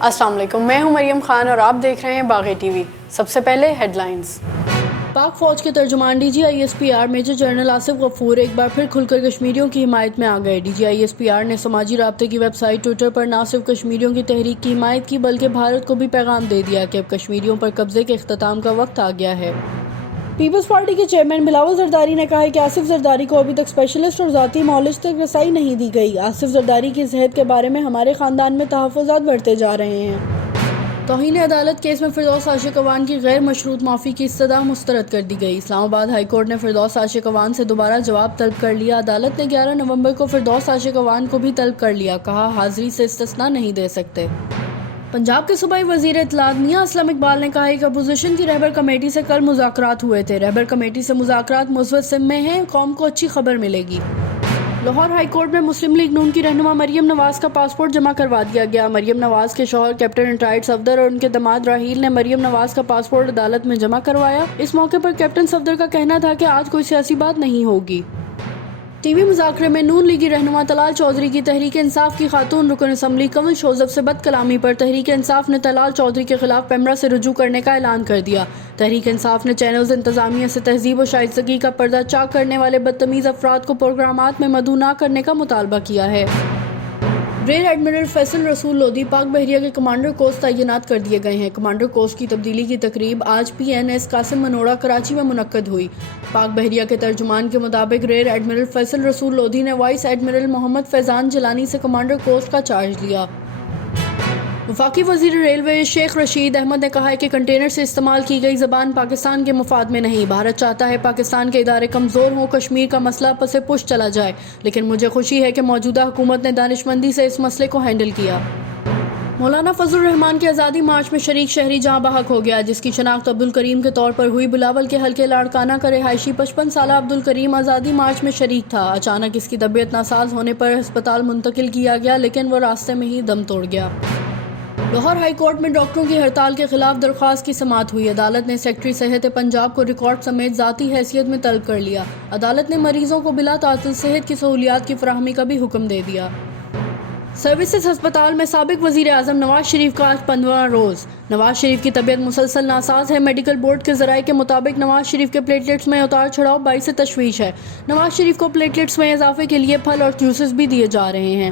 السلام علیکم، میں ہوں مریم خان اور آپ دیکھ رہے ہیں باغی ٹی وی۔ سب سے پہلے ہیڈ لائنز۔ پاک فوج کے ترجمان D G I S P R major general Asif Ghafoor ایک بار پھر کھل کر کشمیریوں کی حمایت میں آ گئے۔ D G I S P R نے سماجی رابطے کی ویب سائٹ ٹویٹر پر نہ صرف کشمیریوں کی تحریک کی حمایت کی بلکہ بھارت کو بھی پیغام دے دیا کہ اب کشمیریوں پر قبضے کے اختتام کا وقت آ گیا ہے۔ پیپلز پارٹی کے چیئرمین بلاول زرداری نے کہا ہے کہ آصف زرداری کو ابھی تک اسپیشلسٹ اور ذاتی معالج تک رسائی نہیں دی گئی۔ آصف زرداری کی صحت کے بارے میں ہمارے خاندان میں تحفظات بڑھتے جا رہے ہیں۔ توہین عدالت کیس میں فردوس عاشق اعوان کی غیر مشروط معافی کی استدعا مسترد کر دی گئی۔ اسلام آباد ہائی کورٹ نے فردوس عاشق اعوان سے دوبارہ جواب طلب کر لیا۔ عدالت نے 11 نومبر کو فردوس عاشق اعوان کو بھی طلب کر لیا، کہا حاضری سے استثناء نہیں دے سکتے۔ پنجاب کے صوبائی وزیر اطلاعات میاں اسلم اقبال نے کہا ہے کہ اپوزیشن کی رہبر کمیٹی سے کل مذاکرات ہوئے تھے۔ رہبر کمیٹی سے مذاکرات مثبت سمت میں ہیں، قوم کو اچھی خبر ملے گی۔ لاہور ہائی کورٹ میں مسلم لیگ نون کی رہنما مریم نواز کا پاسپورٹ جمع کروا دیا گیا۔ مریم نواز کے شوہر کیپٹن ریٹائرڈ صفدر اور ان کے داماد راحیل نے مریم نواز کا پاسپورٹ عدالت میں جمع کروایا۔ اس موقع پر کیپٹن صفدر کا کہنا تھا کہ آج کوئی سیاسی بات نہیں ہوگی۔ ٹی وی مذاکرے میں نون لیگی رہنما طلال چودھری کی تحریک انصاف کی خاتون رکن اسمبلی کنول شوزب سے بد کلامی پر تحریک انصاف نے طلال چودھری کے خلاف پیمرا سے رجوع کرنے کا اعلان کر دیا۔ تحریک انصاف نے چینلز انتظامیہ سے تہذیب و شائستگی کا پردہ چاک کرنے والے بدتمیز افراد کو پروگرامات میں مدعو نہ کرنے کا مطالبہ کیا ہے۔ ریئر ایڈمرل فیصل رسول لودھی پاک بحریہ کے کمانڈر کوسٹ تعینات کر دیے گئے ہیں۔ کمانڈر کوسٹ کی تبدیلی کی تقریب آج پی این ایس قاسم منوڑا کراچی میں منعقد ہوئی۔ پاک بحریہ کے ترجمان کے مطابق ریئر ایڈمرل فیصل رسول لودھی نے وائس ایڈمرل محمد فیضان جیلانی سے کمانڈر کوسٹ کا چارج لیا۔ وفاقی وزیر ریلوے شیخ رشید احمد نے کہا ہے کہ کنٹینر سے استعمال کی گئی زبان پاکستان کے مفاد میں نہیں۔ بھارت چاہتا ہے پاکستان کے ادارے کمزور ہوں، کشمیر کا مسئلہ پس پش چلا جائے، لیکن مجھے خوشی ہے کہ موجودہ حکومت نے دانشمندی سے اس مسئلے کو ہینڈل کیا۔ مولانا فضل الرحمان کے آزادی مارچ میں شریک شہری جہاں بحق ہو گیا، جس کی شناخت عبدالکریم کے طور پر ہوئی۔ بلاول کے حلقے لاڑکانہ کا رہائشی 55 سالہ عبدالکریم آزادی مارچ میں شریک تھا۔ اچانک اس کی طبیعت ناساز ہونے پر ہسپتال منتقل کیا گیا، لیکن وہ راستے میں ہی دم توڑ گیا۔ لاہور ہائی کورٹ میں ڈاکٹروں کی ہڑتال کے خلاف درخواست کی سماعت ہوئی۔ عدالت نے سیکرٹری صحت پنجاب کو ریکارڈ سمیت ذاتی حیثیت میں طلب کر لیا۔ عدالت نے مریضوں کو بلا تعطل صحت کی سہولیات کی فراہمی کا بھی حکم دے دیا۔ سروسز ہسپتال میں سابق وزیر اعظم نواز شریف کا آج 15واں روز۔ نواز شریف کی طبیعت مسلسل ناساز ہے۔ میڈیکل بورڈ کے ذرائع کے مطابق نواز شریف کے پلیٹلیٹس میں اتار چڑھاؤ باعث تشویش ہے۔ نواز شریف کو پلیٹلیٹس میں اضافے کے لیے پھل اور جوسز بھی دیے جا رہے ہیں۔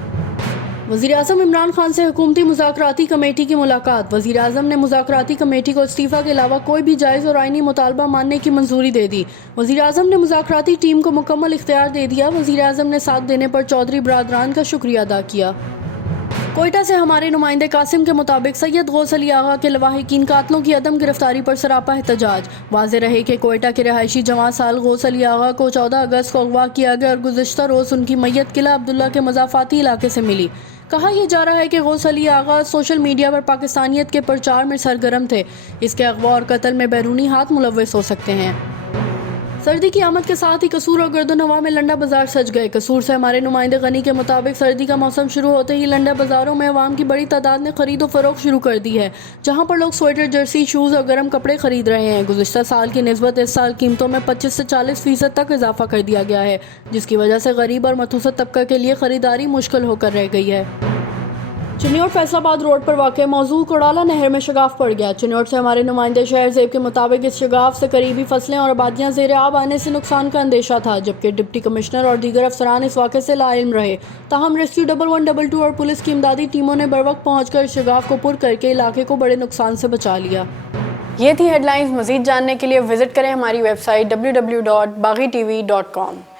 وزیر اعظم عمران خان سے حکومتی مذاکراتی کمیٹی کی ملاقات۔ وزیر اعظم نے مذاکراتی کمیٹی کو استعفیٰ کے علاوہ کوئی بھی جائز اور آئینی مطالبہ ماننے کی منظوری دے دی۔ وزیر اعظم نے مذاکراتی ٹیم کو مکمل اختیار دے دیا۔ وزیر اعظم نے ساتھ دینے پر چودھری برادران کا شکریہ ادا کیا۔ کوئٹہ سے ہمارے نمائندے قاسم کے مطابق سید غوث علی آغا کے لواحقین قاتلوں کی عدم گرفتاری پر سراپا احتجاج۔ واضح رہے کہ کوئٹہ کے رہائشی جواں سال غوث علی آغا کو 14 اگست کو اغوا کیا گیا اور گزشتہ روز ان کی میت قلعہ عبداللہ کے مضافاتی علاقے سے ملی۔ کہا یہ جا رہا ہے کہ غوث علی آغا سوشل میڈیا پر پاکستانیت کے پرچار میں سرگرم تھے۔ اس کے اغوا اور قتل میں بیرونی ہاتھ ملوث ہو سکتے ہیں۔ سردی کی آمد کے ساتھ ہی قصور اور گردن ہوا میں لنڈا بازار سج گئے۔ قصور سے ہمارے نمائندے غنی کے مطابق سردی کا موسم شروع ہوتے ہی لنڈا بازاروں میں عوام کی بڑی تعداد نے خرید و فروخت شروع کر دی ہے، جہاں پر لوگ سویٹر، جرسی، شوز اور گرم کپڑے خرید رہے ہیں۔ گزشتہ سال کی نسبت اس سال قیمتوں میں 25 سے 40% تک اضافہ کر دیا گیا ہے، جس کی وجہ سے غریب اور متوسط طبقہ کے لیے خریداری مشکل ہو کر رہ گئی ہے۔ چنیوٹ فیصل آباد روڈ پر واقع موضوع کوڑالہ نہر میں شگاف پڑ گیا۔ چنیوٹ سے ہمارے نمائندے شہر زیب کے مطابق اس شگاف سے قریبی فصلیں اور آبادیاں زیر آب آنے سے نقصان کا اندیشہ تھا، جبکہ ڈپٹی کمشنر اور دیگر افسران اس واقعے سے لاعلم رہے۔ تاہم ریسکیو 1122 اور پولیس کی امدادی ٹیموں نے بروقت پہنچ کر شگاف کو پر کر کے علاقے کو بڑے نقصان سے بچا لیا۔ یہ تھی ہیڈ لائنز۔ مزید جاننے کے لیے وزٹ کریں ہماری ویب سائٹ www.baghi.tv.com۔